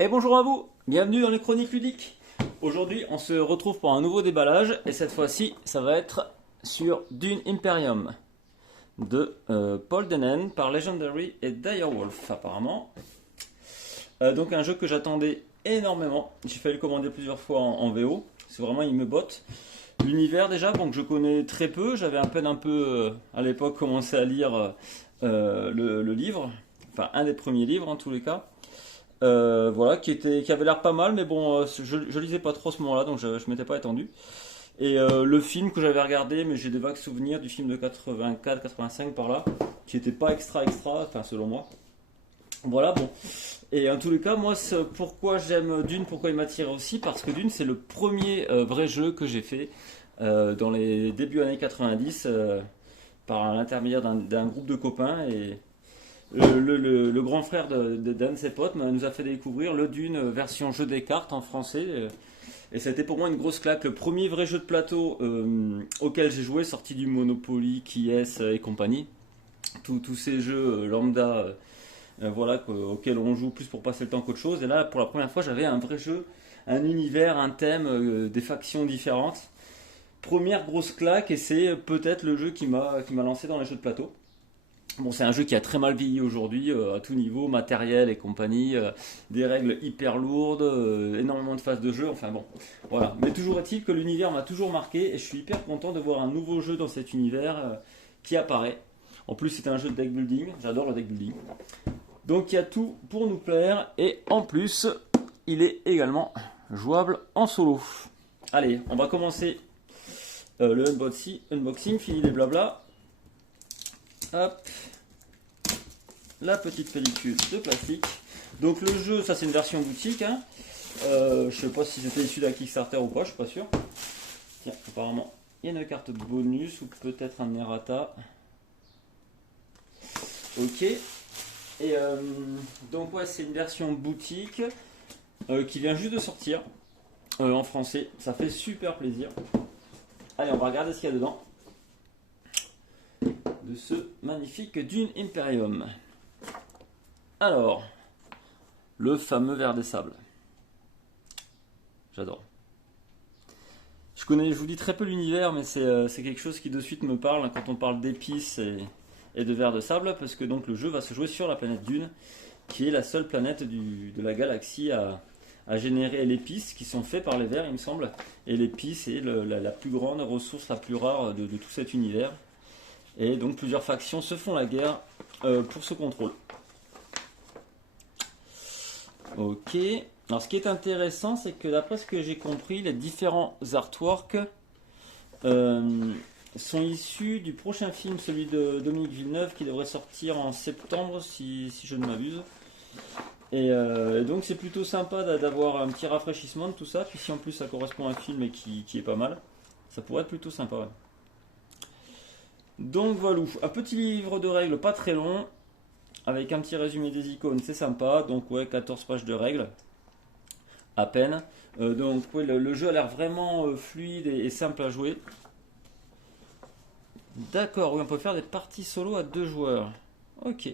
Et bonjour à vous, bienvenue dans les Chroniques Ludiques. Aujourd'hui, on se retrouve pour un nouveau déballage et cette fois-ci, ça va être sur Dune Imperium de Paul Denen par Legendary et Direwolf apparemment. Donc un jeu que j'attendais énormément. J'ai failli le commander plusieurs fois en VO. C'est vraiment, il me botte. L'univers déjà, bon, que je connais très peu. J'avais à peine un peu à l'époque commencé à lire le livre. Enfin, un des premiers livres en tous les cas. Voilà, qui avait l'air pas mal, mais bon, je lisais pas trop à ce moment-là, donc je m'étais pas étendu. Et le film que j'avais regardé, mais j'ai des vagues souvenirs du film de 84-85 par là, qui était pas extra, enfin selon moi. Voilà, bon. Et en tous les cas, moi, pourquoi j'aime Dune, pourquoi il m'attire aussi, parce que Dune, c'est le premier vrai jeu que j'ai fait dans les débuts années 90 par l'intermédiaire d'un groupe de copains. Et le grand frère d'un de ses potes nous a fait découvrir le Dune version jeu des cartes en français. Et c'était pour moi une grosse claque. Le premier vrai jeu de plateau auquel j'ai joué, sorti du Monopoly, Qui-est et compagnie. Tous ces jeux lambda voilà, auxquels on joue plus pour passer le temps qu'autre chose. Et là, pour la première fois, j'avais un vrai jeu, un univers, un thème, des factions différentes. Première grosse claque, et c'est peut-être le jeu qui m'a lancé dans les jeux de plateau. Bon, c'est un jeu qui a très mal vieilli aujourd'hui, à tout niveau, matériel et compagnie, des règles hyper lourdes, énormément de phases de jeu, enfin bon, voilà. Mais toujours est-il que l'univers m'a toujours marqué et je suis hyper content de voir un nouveau jeu dans cet univers qui apparaît. En plus, c'est un jeu de deck building, j'adore le deck building. Donc il y a tout pour nous plaire et en plus, il est également jouable en solo. Allez, on va commencer le unboxing, fini les blabla. Hop, la petite pellicule de plastique. Donc le jeu, ça c'est une version boutique. Hein. Je sais pas si c'était issu d'un Kickstarter ou pas, je suis pas sûr. Tiens, apparemment, il y a une carte bonus ou peut-être un errata. Ok. Et donc ouais, c'est une version boutique qui vient juste de sortir en français. Ça fait super plaisir. Allez, on va regarder ce qu'il y a dedans de ce magnifique Dune Imperium. Alors, le fameux ver des sables. J'adore. Je vous dis très peu l'univers, mais c'est quelque chose qui de suite me parle quand on parle d'épices et de ver de sable, parce que donc le jeu va se jouer sur la planète Dune, qui est la seule planète de la galaxie à générer l'épice, qui sont faits par les vers, il me semble. Et l'épice est la plus grande ressource, la plus rare de tout cet univers. Et donc plusieurs factions se font la guerre pour ce contrôle. Ok. Alors ce qui est intéressant, c'est que d'après ce que j'ai compris, les différents artworks sont issus du prochain film, celui de Dominique Villeneuve, qui devrait sortir en septembre, si je ne m'abuse. Et donc c'est plutôt sympa d'avoir un petit rafraîchissement de tout ça. Puis si en plus ça correspond à un film et qui est pas mal, ça pourrait être plutôt sympa. Ouais. Donc voilà, un petit livre de règles pas très long, avec un petit résumé des icônes, c'est sympa. Donc ouais, 14 pages de règles, à peine. Donc ouais, le jeu a l'air vraiment fluide et simple à jouer. D'accord, oui, on peut faire des parties solo à 2 joueurs. Ok.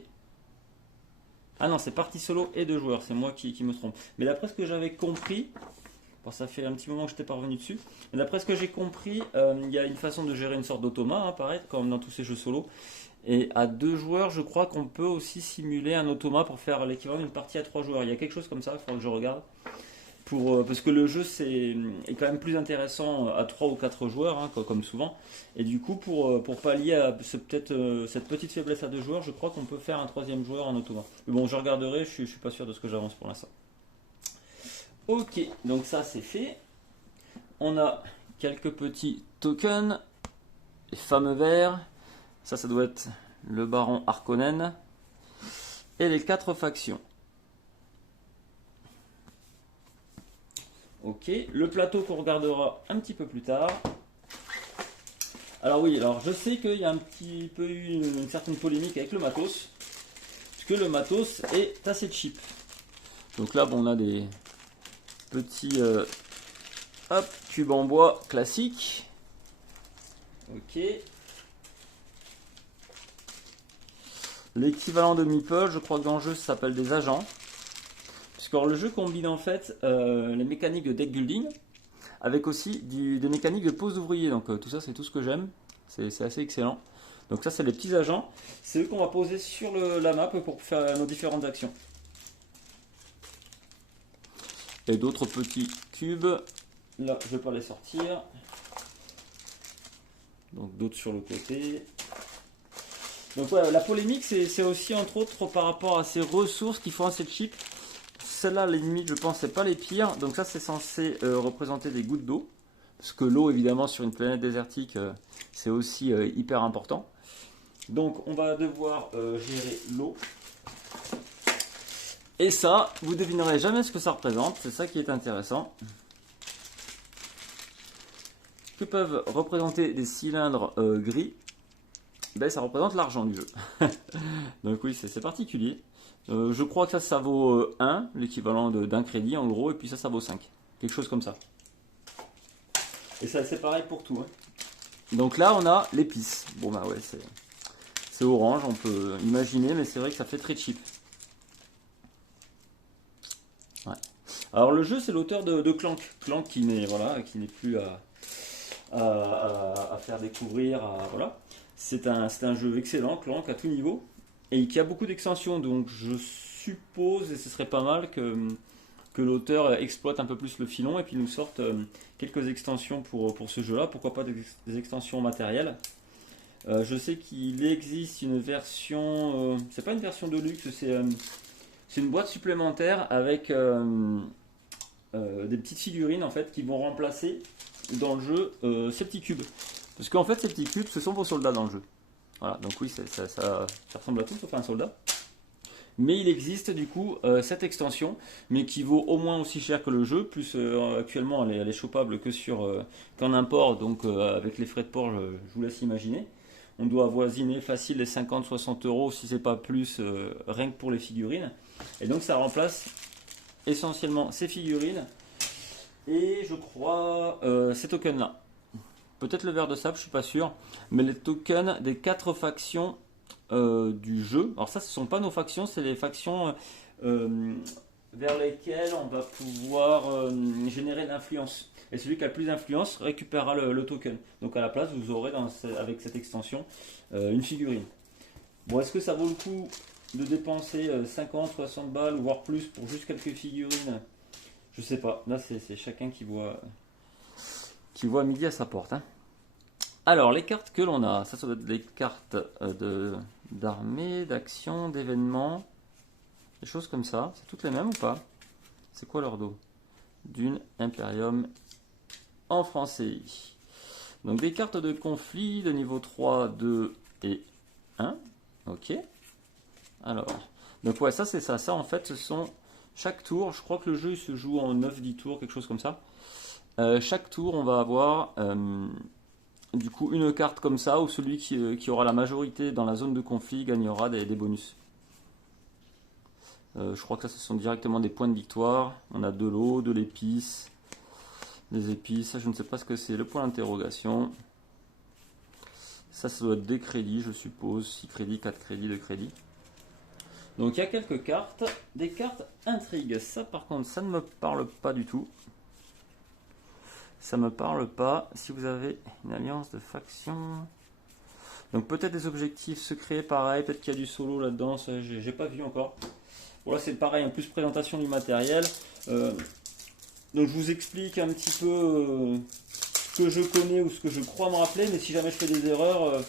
Ah non, c'est partie solo et 2 joueurs, c'est moi qui me trompe. Mais d'après ce que j'avais compris, bon, ça fait un petit moment que je n'étais pas revenu dessus. Mais d'après ce que j'ai compris, il y a une façon de gérer une sorte d'automat, hein, pareil, comme dans tous ces jeux solo. Et à 2 joueurs, je crois qu'on peut aussi simuler un automat pour faire l'équivalent d'une partie à 3 joueurs. Il y a quelque chose comme ça, il faudra que je regarde. Parce que le jeu est quand même plus intéressant à 3 ou 4 joueurs, hein, comme souvent. Et du coup, pour pallier à cette petite faiblesse à 2 joueurs, je crois qu'on peut faire un 3e joueur en automat. Mais bon, je regarderai, je suis pas sûr de ce que j'avance pour l'instant. Ok, donc ça c'est fait. On a quelques petits tokens, les fameux vers. Ça doit être le baron Harkonnen. Et les 4 factions. Ok, le plateau qu'on regardera un petit peu plus tard. Alors oui, alors je sais qu'il y a un petit peu eu une certaine polémique avec le matos, puisque le matos est assez cheap. Donc là, bon, on a des petits cubes en bois classiques. Ok. L'équivalent de Meeple, je crois que dans le jeu ça s'appelle des agents. que alors, le jeu combine en fait les mécaniques de deck building avec aussi des mécaniques de pose d'ouvrier. Donc tout ça, c'est tout ce que j'aime. C'est assez excellent. Donc ça, c'est les petits agents. C'est eux qu'on va poser sur la map pour faire nos différentes actions. Et d'autres petits cubes. Là, je vais pas les sortir. Donc d'autres sur le côté. Donc ouais, la polémique, c'est aussi entre autres par rapport à ces ressources qui font assez cheap. Celle-là, les limites, je pense, c'est pas les pires. Donc ça, c'est censé représenter des gouttes d'eau. Parce que l'eau, évidemment, sur une planète désertique, c'est aussi hyper important. Donc on va devoir gérer l'eau. Et ça, vous devinerez jamais ce que ça représente. C'est ça qui est intéressant. Que peuvent représenter des cylindres gris? Ben, ça représente l'argent du jeu. Donc oui, c'est particulier. Je crois que ça vaut 1, l'équivalent d'un crédit en gros, et puis ça vaut 5. Quelque chose comme ça. Et ça, c'est pareil pour tout. Hein. Donc là, on a l'épice. Bon bah ouais, c'est orange, on peut imaginer, mais c'est vrai que ça fait très cheap. Ouais. Alors le jeu, c'est l'auteur de Clank. Clank qui n'est plus à faire découvrir. Voilà. C'est un jeu excellent, Clank, à tout niveau. Et qui a beaucoup d'extensions, donc je suppose, et ce serait pas mal, que l'auteur exploite un peu plus le filon et puis nous sorte quelques extensions pour ce jeu-là. Pourquoi pas des extensions matérielles. Je sais qu'il existe une version, c'est pas une version de luxe, c'est une boîte supplémentaire avec des petites figurines en fait qui vont remplacer dans le jeu ces petits cubes. Parce qu'en fait ces petits cubes ce sont vos soldats dans le jeu. Voilà, donc oui, ça ressemble à tout sauf à un soldat. Mais il existe du coup cette extension, mais qui vaut au moins aussi cher que le jeu, plus actuellement elle est chopable qu'en import, donc avec les frais de port, je vous laisse imaginer. On doit avoisiner facile les 50-60 euros, si c'est pas plus, rien que pour les figurines. Et donc ça remplace essentiellement ces figurines et je crois ces tokens là. Peut-être le verre de sable, je suis pas sûr, mais les tokens des 4 factions du jeu. Alors ça, ce sont pas nos factions, c'est les factions vers lesquelles on va pouvoir générer l'influence. Et celui qui a le plus d'influence récupérera le token. Donc à la place, vous aurez avec cette extension une figurine. Bon, est-ce que ça vaut le coup de dépenser 50, 60 balles, voire plus pour juste quelques figurines? Je sais pas. Là, c'est chacun qui voit midi à sa porte. Hein. Alors, les cartes que l'on a, ça doit être des cartes d'armée, d'action, d'événements, des choses comme ça. C'est toutes les mêmes ou pas? C'est quoi leur dos? Dune, Imperium, en français. Donc, des cartes de conflit de niveau 3, 2 et 1. Ok. Alors, donc ouais, ça c'est ça. Ça, en fait, ce sont chaque tour. Je crois que le jeu il se joue en 9-10 tours, quelque chose comme ça. Chaque tour, on va avoir du coup une carte comme ça, où celui qui aura la majorité dans la zone de conflit gagnera des bonus. Je crois que ça, ce sont directement des points de victoire. On a de l'eau, de l'épice, des épices. Je ne sais pas ce que c'est. Le point d'interrogation. Ça doit être des crédits, je suppose. 6 crédits, 4 crédits, 2 crédits. Donc il y a quelques cartes. Des cartes intrigues. Ça, par contre, ça ne me parle pas du tout. Ça me parle pas. Si vous avez une alliance de factions. Donc peut-être des objectifs secrets, pareil. Peut-être qu'il y a du solo là-dedans. Ça, j'ai pas vu encore. Bon, là, c'est pareil. En plus, présentation du matériel. Donc je vous explique un petit peu ce que je connais ou ce que je crois me rappeler. Mais si jamais je fais des erreurs,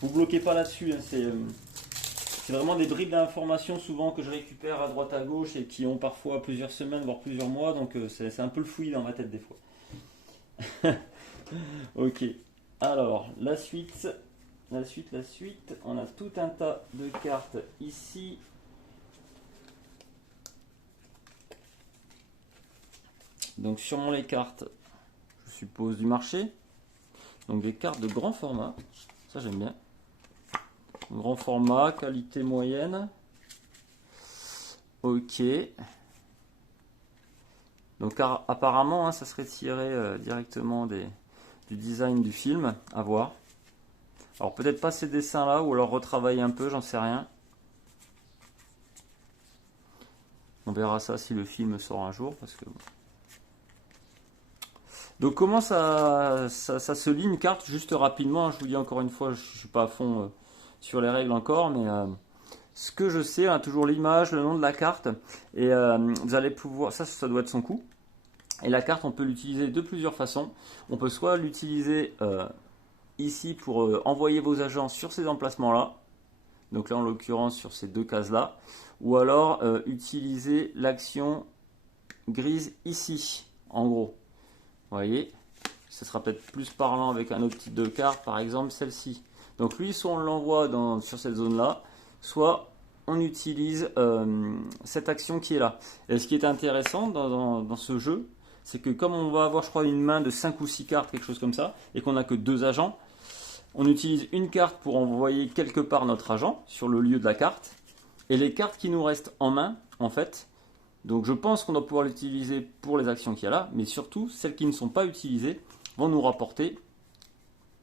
vous bloquez pas là-dessus. Hein, c'est vraiment des bribes d'informations souvent que je récupère à droite à gauche et qui ont parfois plusieurs semaines, voire plusieurs mois. Donc c'est un peu le fouillis dans ma tête des fois. Ok, alors la suite, on a tout un tas de cartes ici. Donc sûrement les cartes, je suppose, du marché. Donc des cartes de grand format, ça j'aime bien. Grand format, qualité moyenne. Ok. Donc apparemment, hein, ça serait tiré directement du design du film, à voir. Alors peut-être pas ces dessins-là, ou alors retravailler un peu, j'en sais rien. On verra ça si le film sort un jour. Parce que... Donc comment ça se lit une carte, juste rapidement, je vous dis encore une fois, je ne suis pas à fond sur les règles encore, mais ce que je sais, toujours l'image, le nom de la carte, et vous allez pouvoir, ça doit être son coup, et la carte on peut l'utiliser de plusieurs façons. On peut soit l'utiliser ici pour envoyer vos agents sur ces emplacements là, donc là en l'occurrence sur ces deux cases là, ou alors utiliser l'action grise ici, en gros. Vous voyez, ce sera peut-être plus parlant avec un autre type de carte, par exemple celle-ci. Donc lui, soit on l'envoie sur cette zone-là, soit on utilise cette action qui est là. Et ce qui est intéressant dans ce jeu, c'est que comme on va avoir, je crois, une main de 5 ou 6 cartes, quelque chose comme ça, et qu'on n'a que 2 agents, on utilise une carte pour envoyer quelque part notre agent sur le lieu de la carte, et les cartes qui nous restent en main, en fait, donc je pense qu'on doit pouvoir l'utiliser pour les actions qu'il y a là, mais surtout celles qui ne sont pas utilisées vont nous rapporter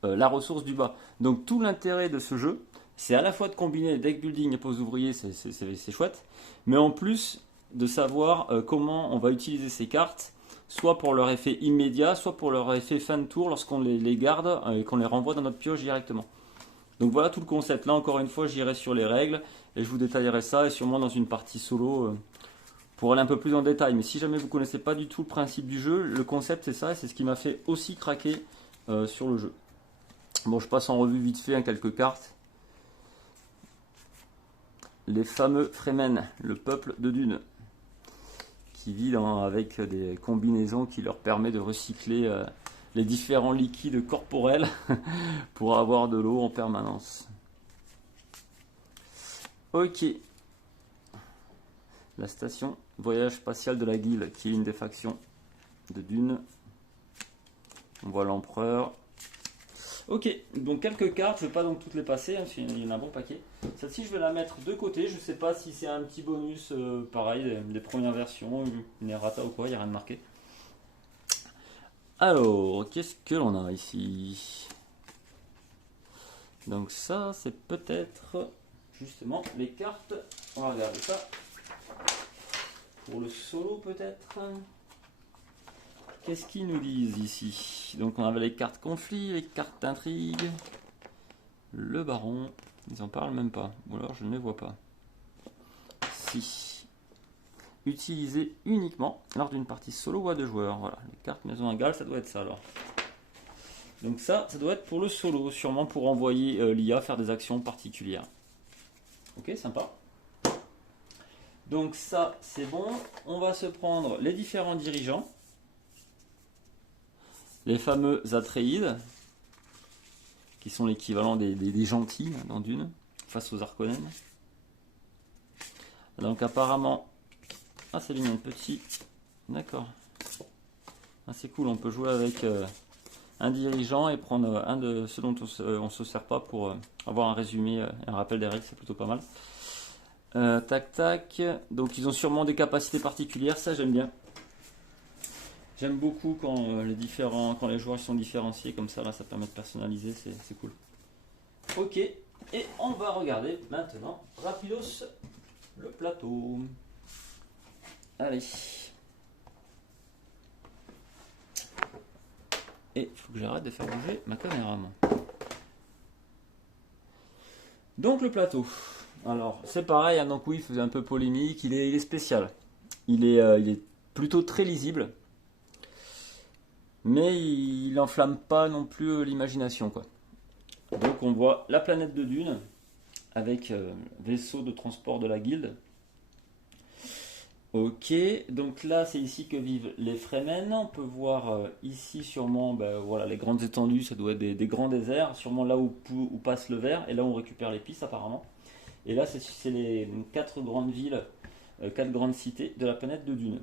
la ressource du bas. Donc tout l'intérêt de ce jeu, c'est à la fois de combiner deck building et pose ouvrier, c'est chouette, mais en plus de savoir comment on va utiliser ces cartes, soit pour leur effet immédiat, soit pour leur effet fin de tour lorsqu'on les garde et qu'on les renvoie dans notre pioche directement. Donc voilà tout le concept. Là encore une fois, j'irai sur les règles et je vous détaillerai ça, et sûrement dans une partie solo pour aller un peu plus en détail. Mais si jamais vous ne connaissez pas du tout le principe du jeu, le concept c'est ça, et c'est ce qui m'a fait aussi craquer sur le jeu. Bon, je passe en revue vite fait quelques cartes. Les fameux Fremen, le peuple de Dune, qui vit avec des combinaisons qui leur permettent de recycler les différents liquides corporels pour avoir de l'eau en permanence. Ok. La station voyage spatial de la Guilde, qui est une des factions de Dune. On voit l'empereur. Ok, donc quelques cartes, je ne vais pas donc toutes les passer, hein, il y en a un bon paquet. Celle-ci, je vais la mettre de côté, je ne sais pas si c'est un petit bonus, pareil, des premières versions, une errata ou quoi, il n'y a rien de marqué. Alors, qu'est-ce que l'on a ici? Donc ça, c'est peut-être justement les cartes. On va regarder ça. Pour le solo peut-être. Qu'est-ce qu'ils nous disent ici? Donc on avait les cartes conflits, les cartes d'intrigue, le baron, ils en parlent même pas, ou alors je ne les vois pas. Si. Utilisé uniquement lors d'une partie solo ou à 2 joueurs. Voilà, les cartes maison égale, ça doit être ça alors. Donc ça doit être pour le solo, sûrement pour envoyer l'IA faire des actions particulières. Ok, sympa. Donc ça, c'est bon. On va se prendre les différents dirigeants. Les fameux Atreides, qui sont l'équivalent des gentils dans Dune, face aux Harkonnen. Donc apparemment... Ah, c'est mignon, petit. D'accord. Ah, c'est cool, on peut jouer avec un dirigeant et prendre un de ceux dont on ne se sert pas pour avoir un résumé, un rappel des règles, c'est plutôt pas mal. Tac tac, donc ils ont sûrement des capacités particulières, ça j'aime bien. J'aime beaucoup quand les joueurs sont différenciés comme ça, là ça permet de personnaliser, c'est cool. Ok, et on va regarder maintenant rapidos le plateau. Allez. Et il faut que j'arrête de faire bouger ma caméra. Donc le plateau. Alors c'est pareil, hein, donc oui, il faisait un peu polémique, il est spécial. Il est plutôt très lisible. Mais il n'enflamme pas non plus l'imagination, quoi. Donc on voit la planète de Dune avec vaisseau de transport de la Guilde. Ok, donc là c'est ici que vivent les Fremen. On peut voir ici sûrement voilà, les grandes étendues, ça doit être des grands déserts, sûrement là où passe le verre et là où on récupère les pistes apparemment. Et là c'est les 4 grandes villes, 4 grandes cités de la planète de Dune.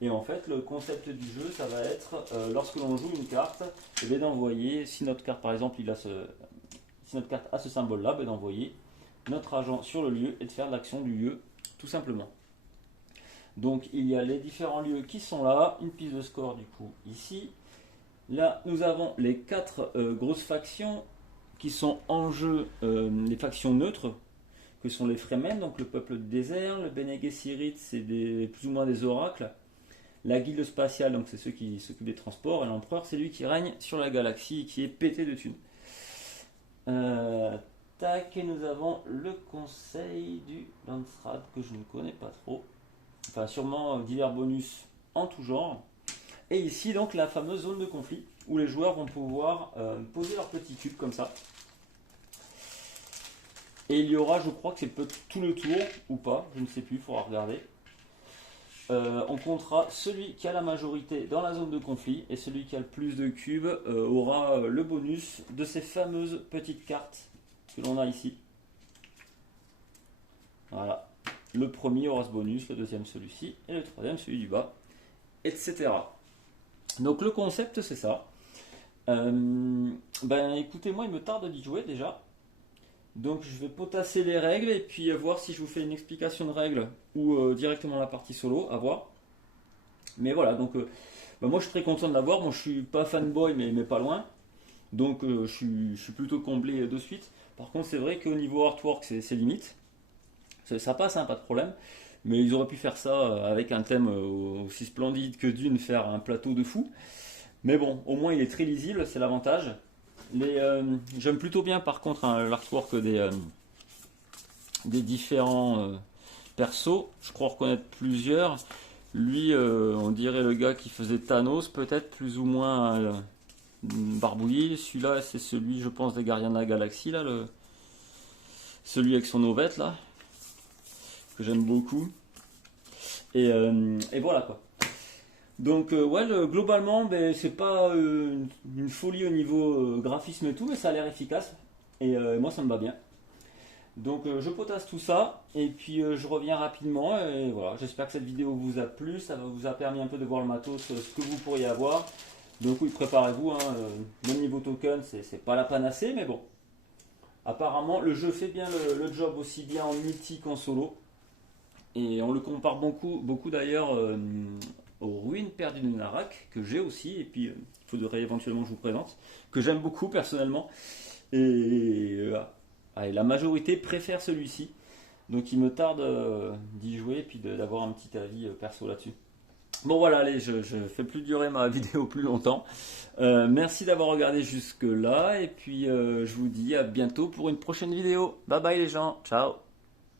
Et en fait, le concept du jeu, ça va être, lorsque l'on joue une carte, d'envoyer, si notre carte par exemple, si notre carte a ce symbole-là, d'envoyer notre agent sur le lieu et de faire l'action du lieu, tout simplement. Donc il y a les différents lieux qui sont là, une piste de score du coup ici. Là, nous avons les 4 grosses factions qui sont en jeu, les factions neutres, que sont les Fremen, donc le peuple du désert. Le Bene Gesserit, c'est plus ou moins des oracles. La guilde spatiale, donc c'est ceux qui s'occupent des transports. Et l'empereur, c'est lui qui règne sur la galaxie et qui est pété de thunes. Tac, et nous avons le conseil du Landsraad que je ne connais pas trop. Enfin, sûrement divers bonus en tout genre. Et ici, donc, la fameuse zone de conflit où les joueurs vont pouvoir poser leur petit cube comme ça. Et il y aura, je crois que c'est peut-être tout le tour ou pas, je ne sais plus, il faudra regarder. On comptera celui qui a la majorité dans la zone de conflit et celui qui a le plus de cubes aura le bonus de ces fameuses petites cartes que l'on a ici. Voilà. Le premier aura ce bonus, le deuxième celui-ci et le troisième celui du bas, etc. Donc le concept c'est ça. Écoutez, moi il me tarde d'y jouer déjà. Donc je vais potasser les règles et puis voir si je vous fais une explication de règles ou directement la partie solo, à voir. Mais voilà, donc moi je suis très content de l'avoir. Bon, je suis pas fanboy mais pas loin. Donc je suis plutôt comblé de suite. Par contre c'est vrai qu'au niveau artwork c'est limite. Ça passe, hein, pas de problème. Mais ils auraient pu faire ça avec un thème aussi splendide que Dune, faire un plateau de fou. Mais bon, au moins il est très lisible, c'est l'avantage. J'aime plutôt bien par contre l'artwork des différents persos. Je crois reconnaître plusieurs. Lui, on dirait le gars qui faisait Thanos, peut-être plus ou moins barbouillé. Celui-là, c'est celui, je pense, des Gardiens de la Galaxie, là, celui avec son ovette, là, que j'aime beaucoup. Et voilà quoi. Donc globalement, c'est pas une folie au niveau graphisme et tout, mais ça a l'air efficace. Et moi ça me va bien. Donc je potasse tout ça et puis je reviens rapidement. Et voilà, j'espère que cette vidéo vous a plu, ça vous a permis un peu de voir le matos, ce que vous pourriez avoir. Donc oui, préparez-vous, hein, même niveau token, c'est pas la panacée, mais bon. Apparemment le jeu fait bien le job aussi bien en multi qu'en solo. Et on le compare beaucoup d'ailleurs aux ruines perdues de Narak, que j'ai aussi, et puis il faudrait éventuellement que je vous présente, que j'aime beaucoup personnellement. Et la majorité préfère celui-ci. Donc il me tarde d'y jouer et puis d'avoir un petit avis perso là-dessus. Bon voilà, allez, je fais plus durer ma vidéo plus longtemps. Merci d'avoir regardé jusque là, et puis je vous dis à bientôt pour une prochaine vidéo. Bye bye les gens, ciao.